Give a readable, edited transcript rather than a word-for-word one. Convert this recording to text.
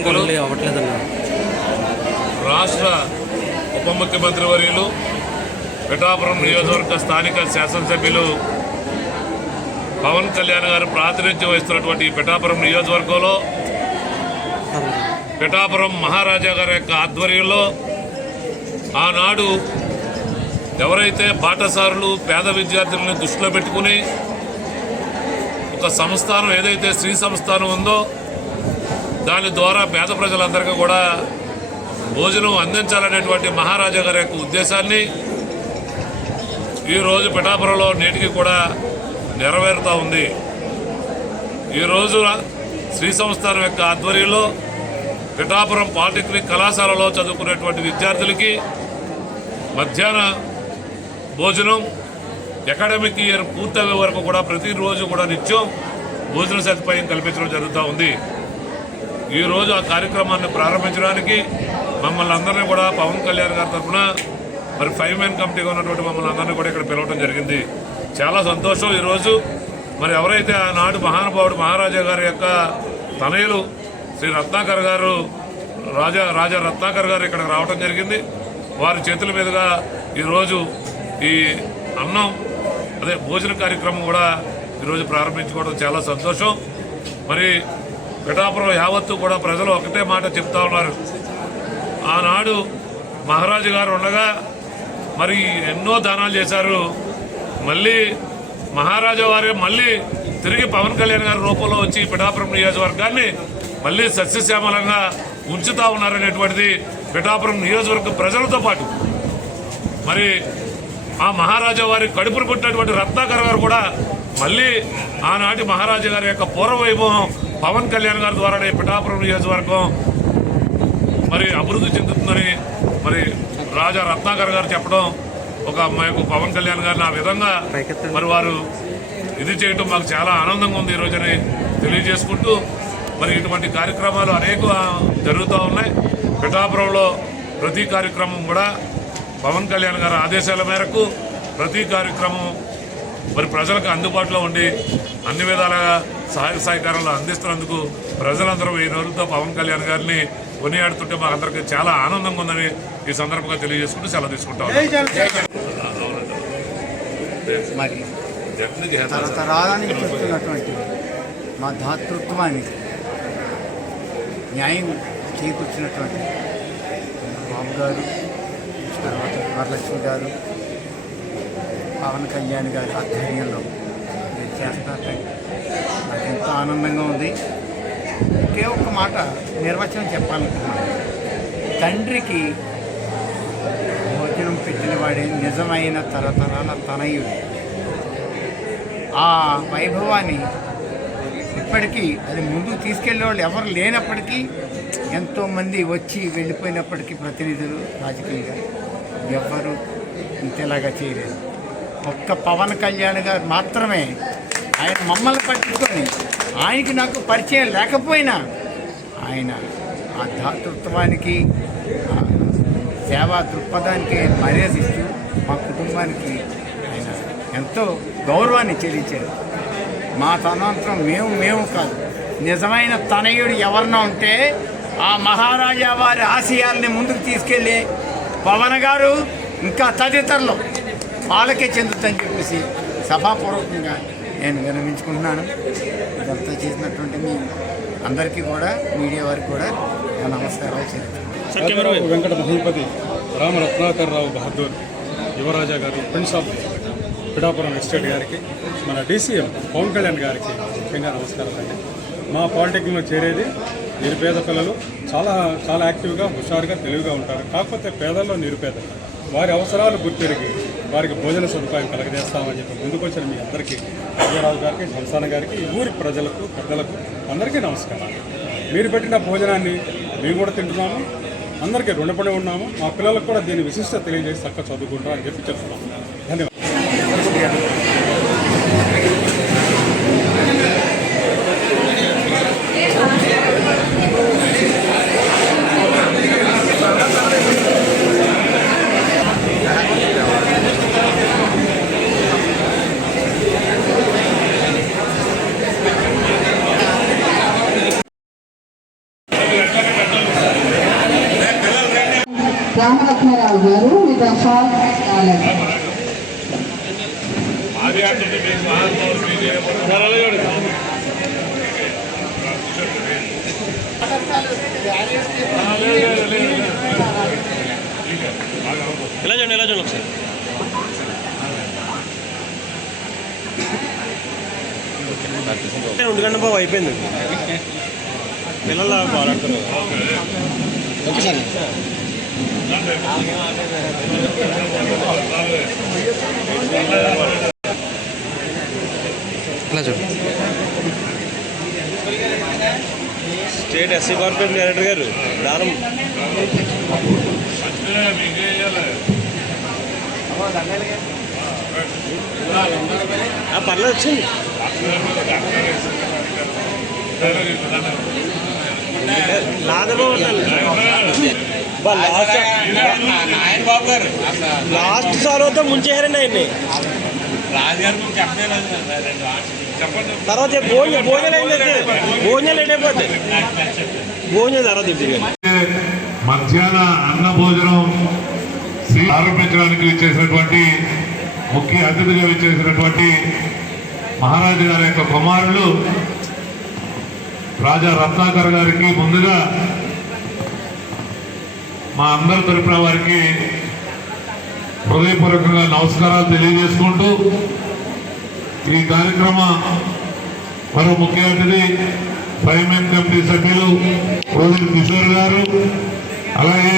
నాయకులు, రాష్ట్ర ఉప ముఖ్యమంత్రి వర్యులు, పిఠాపురం నియోజకవర్గ స్థానిక శాసనసభ్యులు పవన్ కళ్యాణ్ గారు ప్రాతినిధ్యం వహిస్తున్నటువంటి పిఠాపురం నియోజకవర్గంలో పిఠాపురం మహారాజా గారి యొక్క ఆధ్వర్యంలో ఆనాడు ఎవరైతే బాటసారులు పేద విద్యార్థులను దృష్టిలో పెట్టుకుని ఒక సంస్థానం ఏదైతే శ్రీ సంస్థానం ఉందో దాని ద్వారా పేద ప్రజలందరికీ కూడా భోజనం అందించాలనేటువంటి మహారాజా గారి యొక్క ఉద్దేశాన్ని ఈరోజు పిఠాపురంలో నేటికి కూడా నెరవేరుతూ ఉంది. ఈరోజు శ్రీ సంస్థానం యొక్క ఆధ్వర్యంలో పిఠాపురం పాలిటెక్నిక్ కళాశాలలో చదువుకునేటువంటి విద్యార్థులకి మధ్యాహ్న భోజనం అకాడమిక్ ఇయర్ పూర్తయ్యే వరకు కూడా ప్రతిరోజు కూడా నిత్యం భోజన సదుపాయం కల్పించడం జరుగుతూ ఉంది. ఈరోజు ఆ కార్యక్రమాన్ని ప్రారంభించడానికి మమ్మల్ని అందరినీ కూడా పవన్ కళ్యాణ్ గారి తరఫున మరి 5 మెన్ కమిటీగా ఉన్నటువంటి మమ్మల్ని అందరినీ కూడా ఇక్కడ పిలవడం జరిగింది. చాలా సంతోషం. ఈరోజు మరి ఎవరైతే ఆనాడు మహానుభావుడు మహారాజా గారి యొక్క తనయులు శ్రీ రత్నాకర్ గారు రాజా రత్నాకర్ గారు ఇక్కడికి రావడం జరిగింది. వారి చేతుల మీదుగా ఈరోజు ఈ అన్నం భోజన కార్యక్రమం కూడా ఈరోజు ప్రారంభించుకోవడం చాలా సంతోషం. మరి పిఠాపురం యావత్తు కూడా ప్రజలు ఒకటే మాట చెప్తా ఉన్నారు. ఆనాడు మహారాజు గారు ఉండగా మరి ఎన్నో దానాలు చేశారు. మళ్ళీ మహారాజా వారు మళ్ళీ తిరిగి పవన్ కళ్యాణ్ గారి రూపంలో వచ్చి పిఠాపురం నియోజకవర్గాన్ని మళ్ళీ సస్యశ్యామలంగా ఉంచుతా ఉన్నారనేటువంటిది పిఠాపురం నియోజకవర్గ ప్రజలతో పాటు మరి ఆ మహారాజా వారి కడుపును పుట్టినటువంటి రత్నాకర్ గారు కూడా మళ్ళీ ఆనాటి మహారాజా గారి యొక్క పూర్వవైభవం పవన్ కళ్యాణ్ గారి ద్వారానే పిఠాపురం నియోజకవర్గం మరి అభివృద్ధి చెందుతుందని మరి రాజా రత్నాకర్ గారు చెప్పడం మాకు పవన్ కళ్యాణ్ గారిని ఆ విధంగా మరి వారు ఇది చేయటం మాకు చాలా ఆనందంగా ఉంది ఈరోజుని తెలియజేసుకుంటూ మరి ఇటువంటి కార్యక్రమాలు అనేక జరుగుతూ ఉన్నాయి. పిఠాపురంలో ప్రతి కార్యక్రమం కూడా పవన్ కళ్యాణ్ గారి ఆదేశాల మేరకు ప్రతి కార్యక్రమం మరి ప్రజలకు అందుబాటులో ఉండి అన్ని విధాలుగా సహాయ సహకారాలు అందిస్తున్నందుకు ప్రజలందరూ ఈ రోజుతో పవన్ కళ్యాణ్ గారిని కొనియాడుతుంటే మా అందరికీ చాలా ఆనందంగా ఉందని ఈ సందర్భంగా తెలియజేసుకుంటూ సెలవు తీసుకుంటాం. తరతరానికి చెప్తున్నటువంటి మా దాతృత్వానికి న్యాయం చేకూర్చినటువంటి బాబు గారు, తర్వాత వరలక్ష్మి గారు, పవన్ కళ్యాణ్ గారి ఆధ్వర్యంలో నేను చేస్తాను. నాకు ఎంతో ఆనందంగా ఉంది. ఒకే ఒక్క మాట నిర్వచనం చెప్పాలనుకున్నాను. తండ్రికి భోజనం పెట్టిన వాడే నిజమైన తరతరాల తనయుడు. ఆ వైభవాన్ని ఇప్పటికీ అది ముందుకు తీసుకెళ్లే వాళ్ళు ఎవరు లేనప్పటికీ ఎంతోమంది వచ్చి వెళ్ళిపోయినప్పటికీ ప్రతినిధులు రాజకీయంగా ఎవ్వరూ ఇంతేలాగా చేయలేదు. ఒక్క పవన్ కళ్యాణ్ గారు మాత్రమే ఆయన మమ్మల్ని పట్టుకొని ఆయనకి నాకు పరిచయం లేకపోయినా ఆయన ఆ దాతృత్వానికి సేవా దృక్పథానికి మర్యాద ఇస్తూ మా కుటుంబానికి ఆయన ఎంతో గౌరవాన్ని చెల్లించారు. మా తనంతరం మేము కాదు, నిజమైన తనయుడు ఎవరన్నా ఉంటే ఆ మహారాజా వారి ఆశయాల్ని ముందుకు తీసుకెళ్ళి పవన్ గారు ఇంకా తదితరులు వాళ్ళకే చెందుతుందని చెప్పేసి సభాపూర్వకంగా నేను విరమించుకుంటున్నాను. ఇదంతా చేసినటువంటి మీ అందరికీ కూడా, మీడియా వారికి కూడా నమస్కారాలు చెల్లించుకుంటున్నాను. వెంకట మహీపతి రామ రత్నాకర్ రావు బహదూర్ యువరాజా గారు, ప్రిన్స్ ఆఫ్ పిఠాపురం ఎస్టేట్ గారికి, మన డీసీఎం పవన్ కళ్యాణ్ గారికి ముఖ్యంగా నమస్కారాలండి. మా పాలిటెక్నిక్లో చేరేది నిరుపేద పిల్లలు చాలా చాలా యాక్టివ్గా, హుషారుగా, తెలివిగా ఉంటారు. కాకపోతే పేదల్లో నిరుపేద వారి అవసరాలు గుర్తిరిగి వారికి భోజన సదుపాయం కలగజేస్తామని చెప్పి ముందుకొచ్చిన మీ అందరికీ అయ్యరాజు గారికి, సంస్థాన గారికి, ఊరి ప్రజలకు, పెద్దలకు అందరికీ నమస్కారాలు. మీరు పెట్టిన భోజనాన్ని మేము కూడా తింటున్నాము, అందరికీ రుణపడి ఉన్నాము. మా పిల్లలకు కూడా దీని విశిష్టత తెలియజేసి చక్కగా చదువుకుంటాం అని చెప్పి చెప్తున్నాము. ధన్యవాదాలు. salt and garlic. అది అంటే మీకు మహాత్ముడు ఎలా చూడండి ఒకసారి ఉండుగంట బాబు అయిపోయింది పిల్లలు మాట్లాడుతున్నారు స్టేట్ ఎస్సీ కార్పొరేషన్ డైరెక్టర్ గారు దానం పర్లేదు వచ్చింది లాదలో లాస్ట్ సార్ అవుతా ముంచేయారండి ఆయన్ని తర్వాత భోజనం లేట్ అయిపోతాయి భోజనం తర్వాత మధ్యాహ్న అన్న భోజనం ప్రారంభించడానికి ఇచ్చేసినటువంటి ముఖ్య అతిథిగా ఇచ్చేసినటువంటి మహారాజు గారి యొక్క కుమారులు రాజా రత్నాకర్ గారికి ముందుగా మా అందరి తరపున వారికి హృదయపూర్వకంగా నమస్కారాలు తెలియజేసుకుంటూ ఈ కార్యక్రమ మరో ముఖ్య అతిథి ఫైర్మెన్ కమిటీ సభ్యులు రోజు కిషోర్ గారు అలాగే